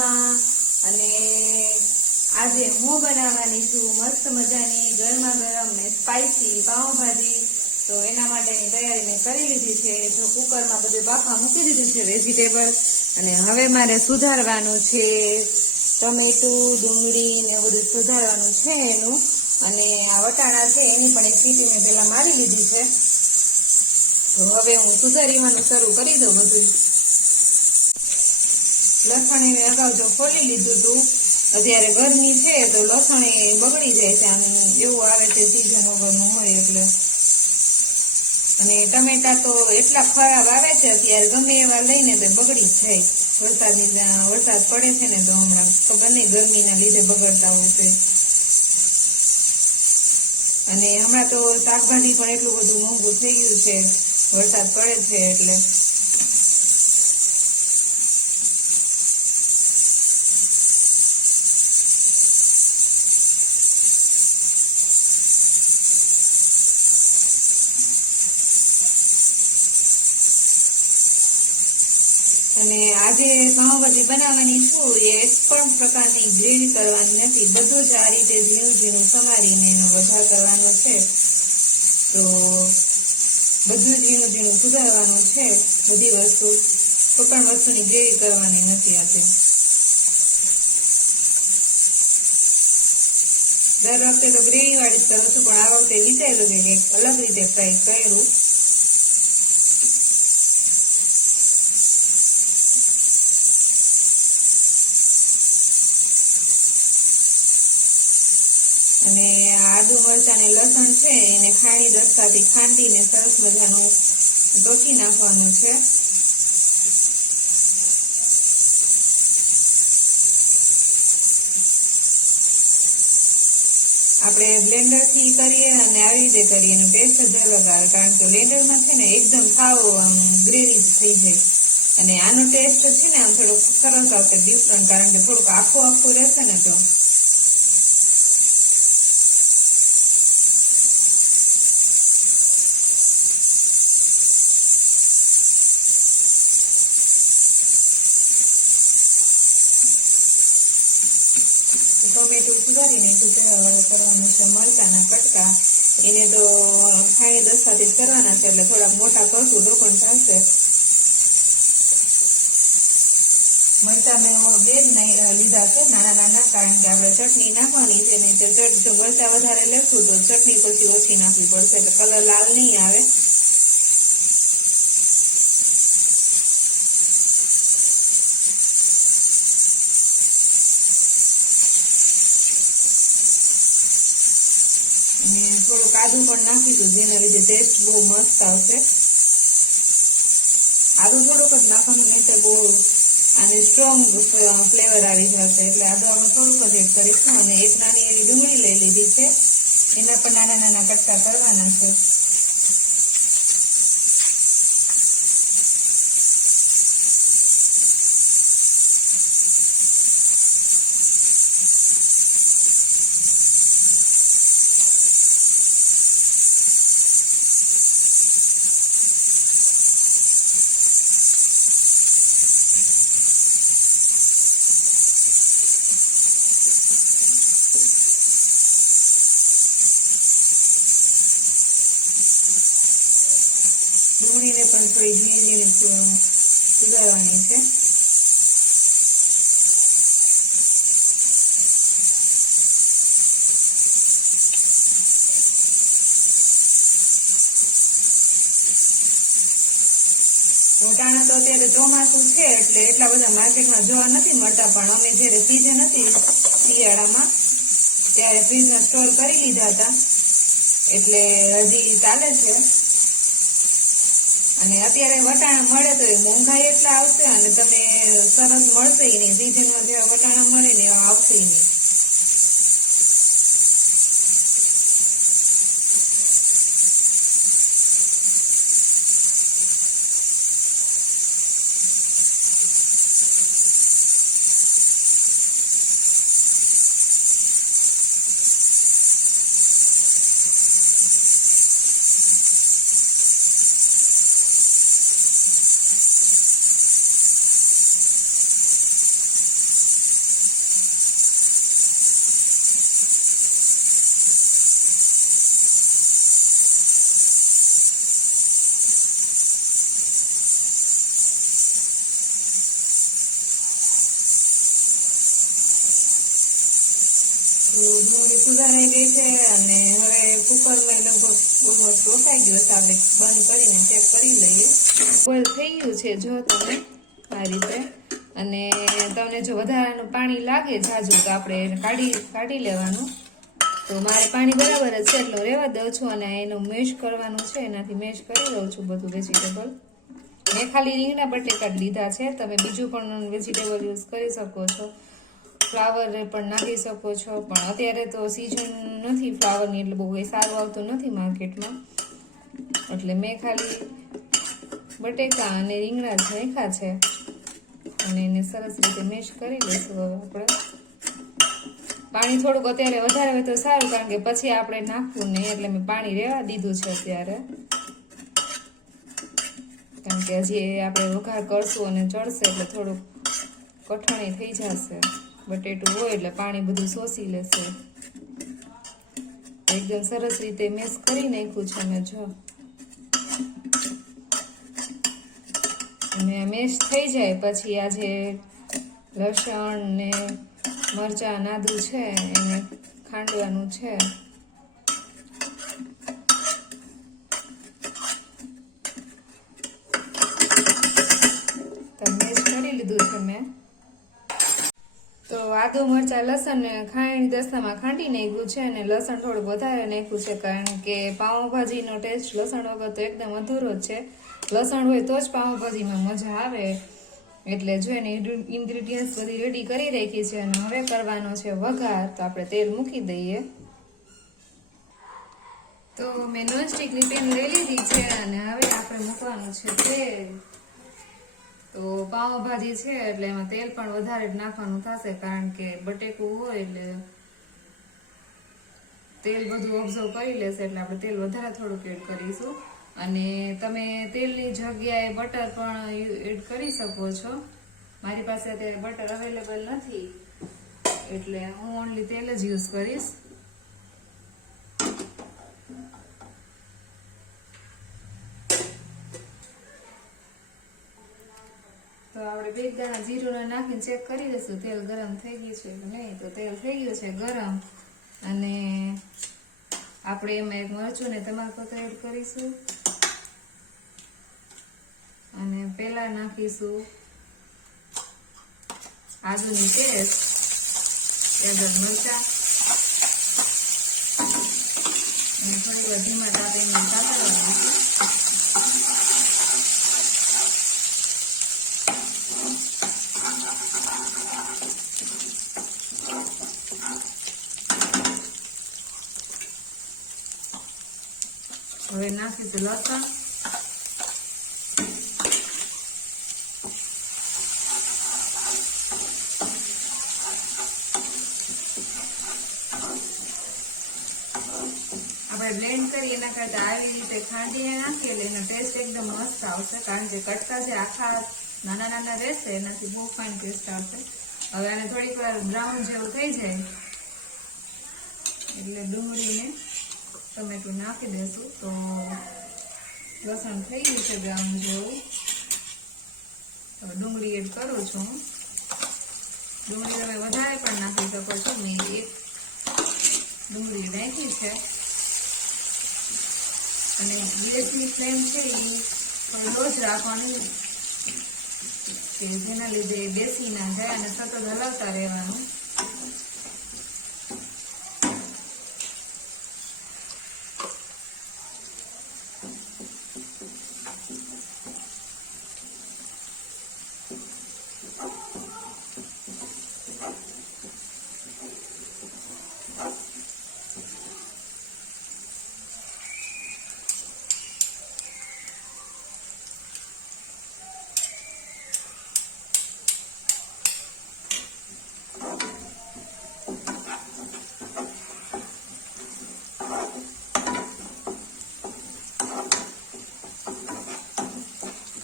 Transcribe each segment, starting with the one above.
કિચનમાં અને આજે હું બનાવવાની છું મસ્ત મજાની ગરમા ગરમ ને સ્પાઈસી પાઉંભાજી। તો એના માટેની તૈયારી મેં કરી લીધી છે। જો કુકરમાં બધું બાફા મૂકી દીધું છે વેજીટેબલ, અને હવે મારે સુધારવાનું છે ટમેટું ડુંગળી ને બધું સુધારવાનું છે એનું। અને આ વટાણા છે એની પણ એક સીટી મેં પેલા મારી લીધી છે। તો હવે હું સુધારીવાનું શરૂ કરી દઉં બધું। લસણ એને અગાઉ જો ખોલી લીધું હતું। અત્યારે ગરમી છે તો લસણ એ બગડી જાય છે, અને એવું આવે છે સીઝન વગરનું હોય એટલે। અને ટમેટા તો એટલા ખરાબ આવે છે અત્યારે, ગમે એવા લઈને તો બગડી જ જાય। વરસાદ પડે છે ને તો હમણાં ખબર નહીં ગરમીના લીધે બગડતા હોય છે। અને હમણાં તો શાકભાજી પણ એટલું બધું મોંઘું થઈ ગયું છે, વરસાદ પડે છે એટલે। અને આજે પાઉંભાજી બનાવવાની છું એ એક પણ પ્રકારની ગ્રેવી કરવાની નથી, બધું જ આ રીતે ઝીણું ઝીણું સમારીને એનો વઘાર કરવાનો છે। તો બધું ઝીણું ઝીણું સુધારવાનું છે બધી વસ્તુ, કોઈ પણ વસ્તુની ગ્રેવી કરવાની નથી આજે। દર વખતે તો ગ્રેવી વાળી જ કરું છું, પણ આ વખતે વિચાર્યું કે કંઈક અલગ રીતે ટ્રાય કર્યું। અને આદુ મરચાં ને લસણ છે એને ખાણી દસ્તાથી ખાંડીને સરસ મજાનું ટોકી નાખવાનું છે। આપણે બ્લેન્ડર થી કરીએ અને આવી રીતે કરીએ એનો ટેસ્ટ જ અલગ આવે, કારણ કે બ્લેન્ડરમાં છે ને એકદમ સાવ ગ્રેવી થઈ જાય, અને આનો ટેસ્ટ છે ને આમ થોડોક સરસ આવશે ડિફરન્ટ, કારણ કે થોડુંક આખું આખું રહેશે ને તો। ટોમેટું સુધારી નાખ્યું છે, હવે કરવાનું છે મરચાંના કટકા। એને તો ખાણી દસ્તાથી જ કરવાના છે, એટલે થોડાક મોટા કરશું તો પણ ચાલશે। મરચાં મેં બે જ લીધા છે નાના નાના, કારણ કે આપણે ચટણી નાખવાની છે નહીં તો જો મરચાં વધારે લેશું તો ચટણી પછી ઓછી નાખવી પડશે, એટલે કલર લાલ નહીં આવે। અને થોડુંક આદુ પણ નાખીશું, જેના લીધે ટેસ્ટ બહુ મસ્ત આવશે। આદુ થોડુંક જ નાખવાનું, નહીં તો બહુ આને સ્ટ્રોંગ ફ્લેવર આવી જશે, એટલે આદુ આપણે થોડુંક જ એડ કરીશું। અને એક નાની એવી ડુંગળી લઈ લીધી છે, એના પણ નાના નાના કટકા કરવાના છે। ડુંગળીને પણ થોડી ઝીણી ઝીણી સુધારવાની છે। વટાણા તો અત્યારે ચોમાસું છે એટલે એટલા બધા માર્કેટમાં જોવા નથી મળતા, પણ અમે જયારે સીઝન હતી શિયાળામાં ત્યારે ફ્રીજમાં સ્ટોર કરી લીધા હતા, એટલે હજી ચાલે છે। અને અત્યારે વટાણા મળે તો એ મોંઘાઈ એટલા આવશે, અને તમે સરસ મળશે નહીં, સીઝનમાં જેવા વટાણા મળે ને એવા આવશે નહીં। તો ડુંગળી સુધારાઈ ગઈ છે અને હવે કુકરમાં લગભગ ઓલમોસ્ટ રોકાઈ ગયો છે. આપણે બંધ કરીને ચેક કરી લઈએ. બોઇલ થઈ ગયું છે જો તમે આ રીતે. અને તમને જો વધારાનું પાણી લાગે જાજુ તો આપણે કાઢી લેવાનું. તો મારે પાણી બરાબર જ છે એટલે રહેવા દઉં છું અને એનું મેશ કરવાનું છે, એનાથી મેશ કરી દઉં છું બધું વેજીટેબલ. મેં ખાલી રીંગણા બટેકા જ લીધા છે, તમે બીજું પણ વેજીટેબલ યુઝ કરી શકો છો, ફ્લાવર પણ નાખી શકો છો, પણ અત્યારે તો સિઝન નથી ફ્લાવરની એટલે બહુ કંઈ સારું આવતું નથી માર્કેટમાં, એટલે મેં ખાલી બટેકા અને રીંગણા જ નાખ્યા છે અને એને સરસ રીતે મેશ કરી લઈશું. હવે આપણે પાણી થોડુંક અત્યારે વધારે હોય તો સારું, કારણ કે પછી આપણે નાખવું નહીં, એટલે મેં પાણી રહેવા દીધું છે અત્યારે, કારણ કે હજી આપણે વઘાર કરશું અને ચડશે એટલે થોડુંક કઠણી થઈ જશે. બટેટું હોય એટલે પાણી બધું શોષી લેશે. એકદમ સરસ રીતે મેશ કરી નાખ્યું છે મેં જો. અને મેશ થઈ જાય પછી આ જે લસણ ને મરચાં આદું છે એને ખાંડવાનું છે. તો મેશ કરી લીધું છે મેં. તો આદુ મરચાં લસણ ને ખાંડ દસ્તામાં ખાંડી નાખ્યું છે અને લસણ થોડુંક વધારે નાખ્યું છે, કારણ કે પાઉંભાજીનો ટેસ્ટ લસણ વગર તો એકદમ અધૂરો જ છે. લસણ હોય તો જ પાઉંભાજીમાં મજા આવે. એટલે જો એને ઇન્ગ્રીડિયન્ટ્સ બધી રેડી કરી રાખી છે અને હવે કરવાનો છે વઘાર. તો આપણે તેલ મૂકી દઈએ. તો મેં નોનસ્ટિકની પેન લઈ લીધી છે અને હવે આપણે મૂકવાનું છે તેલ. તો પાઉંભાજી છે એટલે એમાં તેલ પણ વધારે જ નાખવાનું થશે, કારણ કે બટેકું હોય એટલે તેલ બધું ઓબ્ઝર્વ કરી લેશે, એટલે આપણે તેલ વધારે થોડુંક એડ કરીશું. અને તમે તેલની જગ્યાએ બટર પણ એડ કરી શકો છો. મારી પાસે અત્યારે બટર અવેલેબલ નથી એટલે હું ઓનલી તેલ જ યુઝ કરીશ. તો આપણે બે દાણા જીરું નાખીને ચેક કરી લઈશું તેલ ગરમ થઈ ગયું છે કે નહીં. તો તેલ થઈ ગયું છે ગરમ અને આપણે એમાં એક મરચું ને તમાલપત્ર એડ કરીશું અને પેલા નાખીશું આદુની પેસ્ટ, ત્યારબાદ મરચાં અને થોડી વાર ધીમા તાપે સાતળવાનું. હવે નાખીશું લસણ, આપણે બ્લેન્ડ કરી એના કરતા આવી રીતે ખાંડીને નાખીએ એટલે એનો ટેસ્ટ એકદમ મસ્ત આવશે, કારણ કે કટકા જે આખા નાના નાના રહેશે એનાથી બહુ ફાઇન ટેસ્ટ આવશે. હવે આને થોડીક વાર બ્રાઉન જેવું થઈ જાય એટલે ડુંગળીને ટમેટું નાખી દેશું. તો લસણ થઈ ગયું છે બ્રાઉન જેવું. ડુંગળી એડ કરું છું. ડુંગળી તમે વધારે પણ નાખી શકો છો. મેં એક ડુંગળી નાખી છે અને ગેસની ફ્લેમ છે એ લો જ રાખવાની, કે જેના લીધે બેસી ના જાય અને સતત હલાવતા રહેવાનું.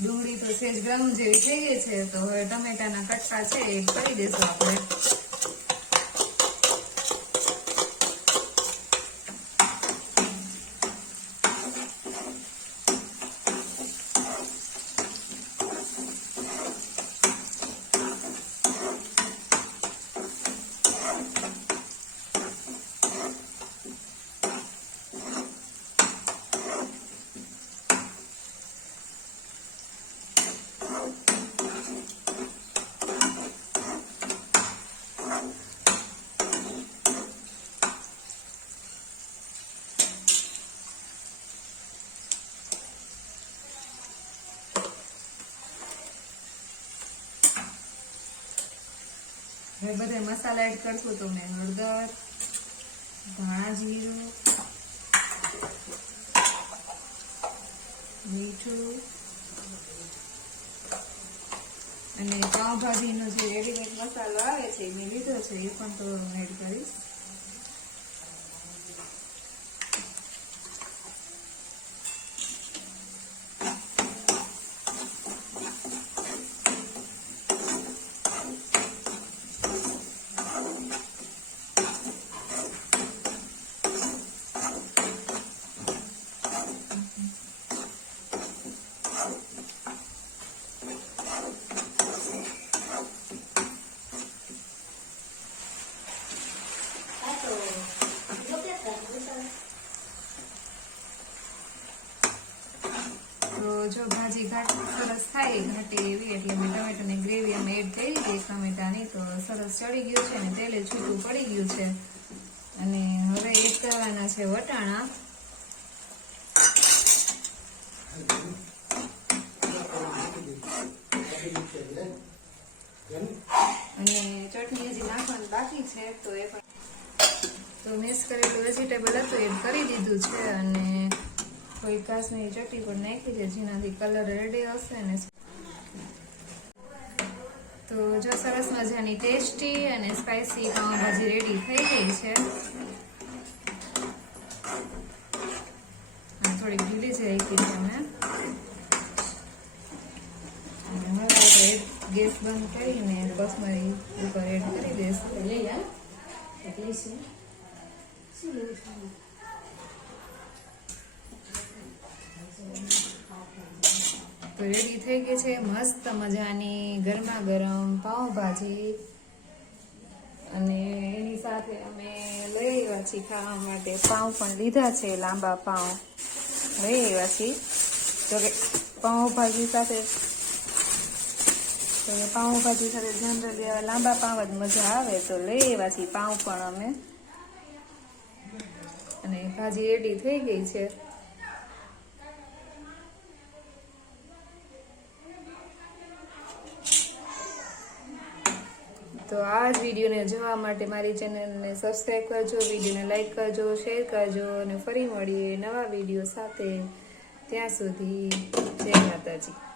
ડુંગળી તો સેજ બ્રાઉન જેવી થઈ ગઈ છે, તો હવે ટમેટાના કટકા છે એ કરી દઈશું આપણે. હવે બધા મસાલા એડ કરશું તો મેં હળદર, ધાણા જીરું, મીઠું અને પાવભાજીનો જે રેડીમેડ મસાલો આવે છે એ મેં લીધો છે એ પણ તો એડ કરીશ. તો જો ભાજી સરસ થાય ઘાટી એવી એટલે મેં ટમેટાની ગ્રેવી અમે એડ કરી દઈએ ટમેટાની, તો સરસ ચડી ગયું છે ને તેલે છૂટું પડી ગયું છે. અને હવે એડ કરવાના છે વટાણા. અને ચટણી હજી નાખવાનું બાકી છે તો એ પણ તો મિક્સ કરેલું વેજીટેબલ હતું એડ કરી દીધું છે. અને કોઈ કાશ્મીરી ચટણી પણ નાખી છે જેનાથી કલર રેડી હશે ને. તો જો સરસ મજાની ટેસ્ટી અને સ્પાઇસી પાવભાજી રેડી થઈ ગઈ છે. થોડી ઢીલી જ રાખી છે અમે. હવે ગેસ બંધ કરીને કોથમરી ઉપર એડ કરી દઈશું. તો રેડી થઈ ગઈ છે મસ્ત મજાની ગરમા ગરમ પાવભાજી. અને એની સાથે અમે લઈ આવ્યા છીએ ખાવા માટે પાઉં પણ લીધા છે, લાંબા પાઉં લઈ આવ્યા છીએ. જોકે પાઉંભાજી સાથે જનરલી લાંબા પાઉં જ મજા આવે તો લઈ આવ્યા છીએ પાઉં પણ અમે. અને ભાજી રેડી થઈ ગઈ છે. તો આ જ વિડીયોને જોવા માટે મારી ચેનલને સબસ્ક્રાઈબ કરજો, વિડીયોને લાઈક કરજો, શેર કરજો અને ફરી મળીએ નવા વિડીયો સાથે. ત્યાં સુધી જય માતાજી.